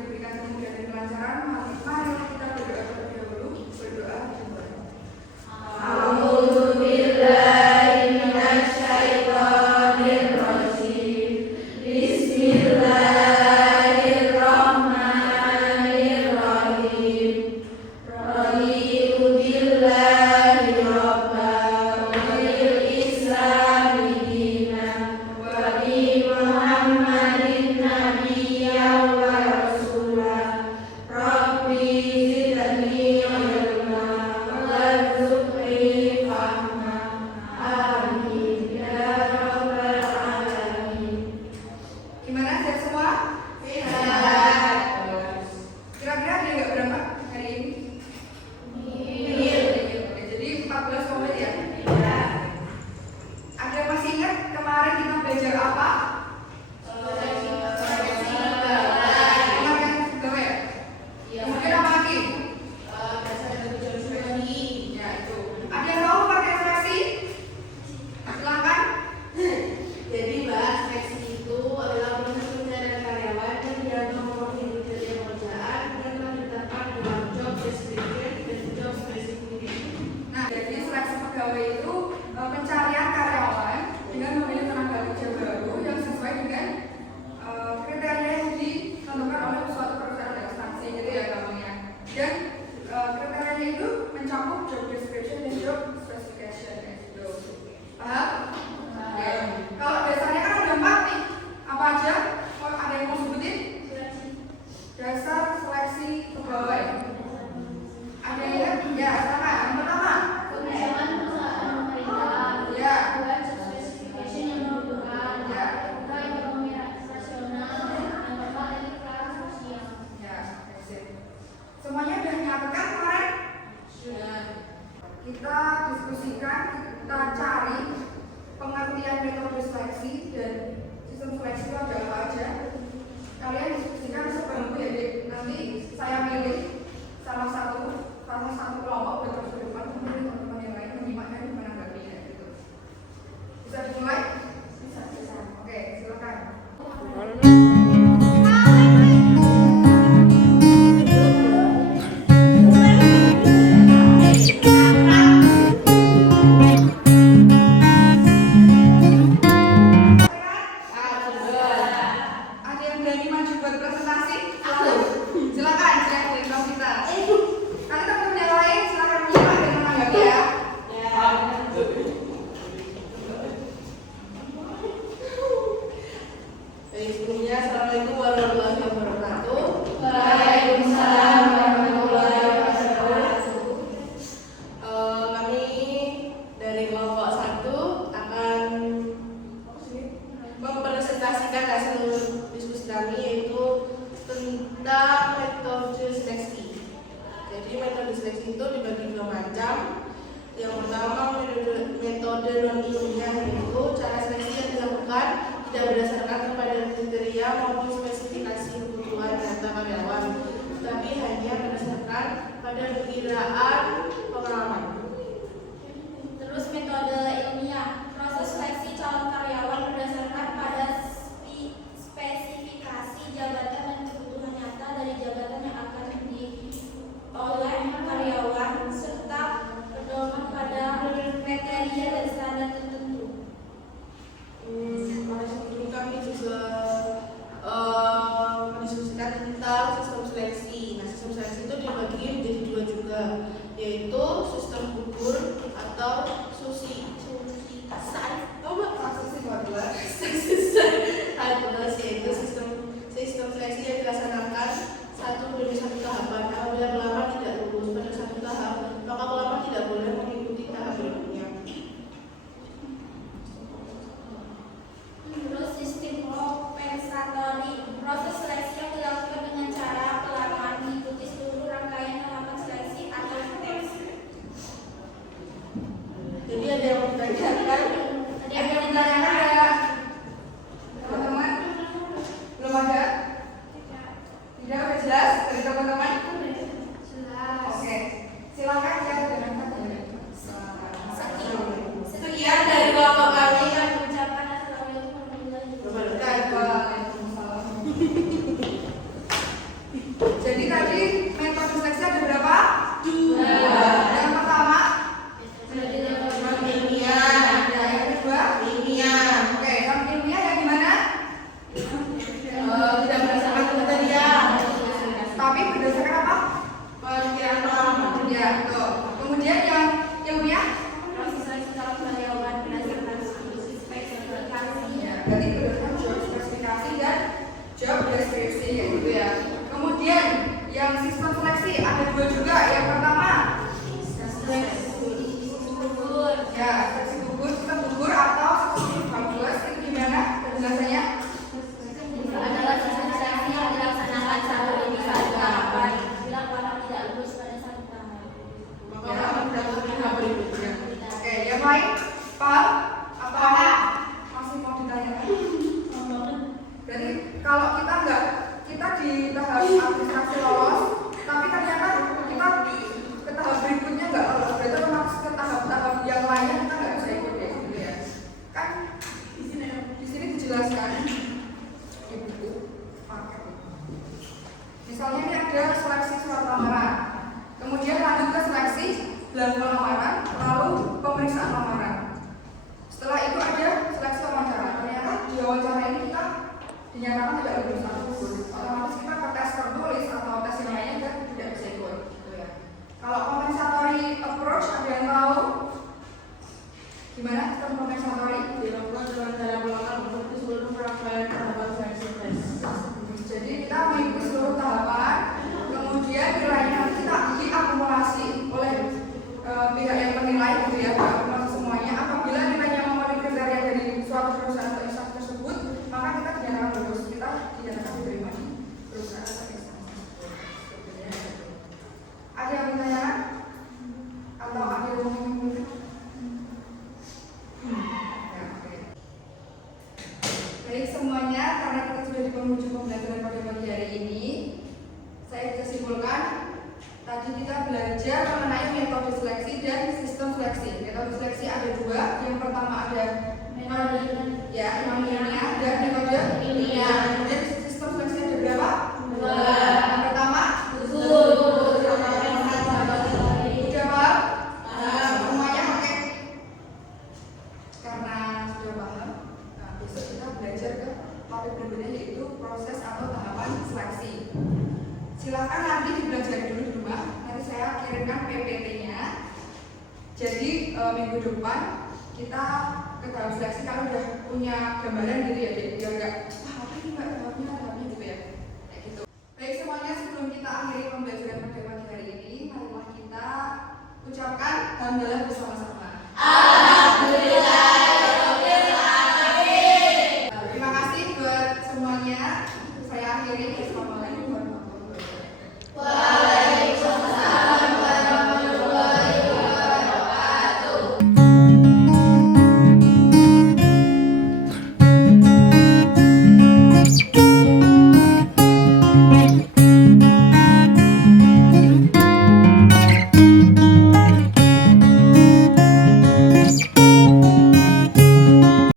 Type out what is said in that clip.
diberikan kemudahan dan kelancaran. Mari kita berdoa terlebih dahulu. Berdoa dimulai. Yang sistem seleksi ada 2 juga. Yang pertama ya, seleksi gugur, sistem gugur atau seleksi fakultas. Itu gimana penjelasannya? Adalah sistem seleksi yang dilaksanakan satu demi satu tahapan. Bila orang tidak lulus pada satu tahap, Ya, berikutnya. Oke, yang lain paham? Apa masih mau ditanyakan? Jadi kalau kita di tahap administrasi lolos, tapi ternyata kita ke tahap berikutnya nggak lolos, berarti otomatis ke tahap-tahap yang lainnya kita nggak bisa ikut ya, gitu ya. Kan di sini dijelaskan di buku paket. Misalnya ini ada seleksi surat lamaran, kemudian lanjut ke seleksi belangko lamaran, lalu pemeriksaan lamaran. Setelah itu ada seleksi wawancara. Ternyata di wawancara ini kita dinyatakan tidak lulus atau gugur. Otomatis kita ke tes tertulis atau tes yang lainnya dan tidak bisa ikut, gitu ya. Kalau compensatory approach ada yang tahu gimana sistem compensatory? Dilakukan dengan cara melakukan mengikuti seluruh rangkaian tahapan seleksi tes. Jadi kita mengikuti seluruh tahapan, kemudian nilainya nanti kita diakumulasi oleh pihak yang menilai, gitu ya, akumulasi semuanya. Apabila nilainya memenuhi kriteria dari suatu perusahaan atau instansi tersebut, maka kita dinyatakan lulus, kita dinyatakan diterima di perusahaan atau instansi tersebut. Ada yang bertanya? Atau ada yang mau mengikuti? Ya, oke. Baik semuanya, karena kita sudah di penghujung pembelajaran pada pagi hari ini, saya bisa simpulkan tadi kita belajar mengenai metode seleksi dan sistem seleksi. Metode seleksi ada 2. Yang pertama ada non-linear dan metode linear. Kemudian sistem seleksi ada berapa? 2. Yang pertama sudah paham? Semuanya oke? Karena sudah paham, nah besok kita belajar ke topik berikutnya, yaitu proses atau tahapan seleksi. Silakan nanti dipelajari dulu di rumah. Nanti saya kirimkan PPT-nya. Jadi minggu depan kita ke tahap seleksi kalau udah punya gambaran gitu ya, jadi biar nggak apa ini mbak tahapnya gitu ya, kayak gitu. Baik semuanya, sebelum kita akhiri pembelajaran pada pagi hari ini, marilah kita ucapkan hamdalah bersama-sama.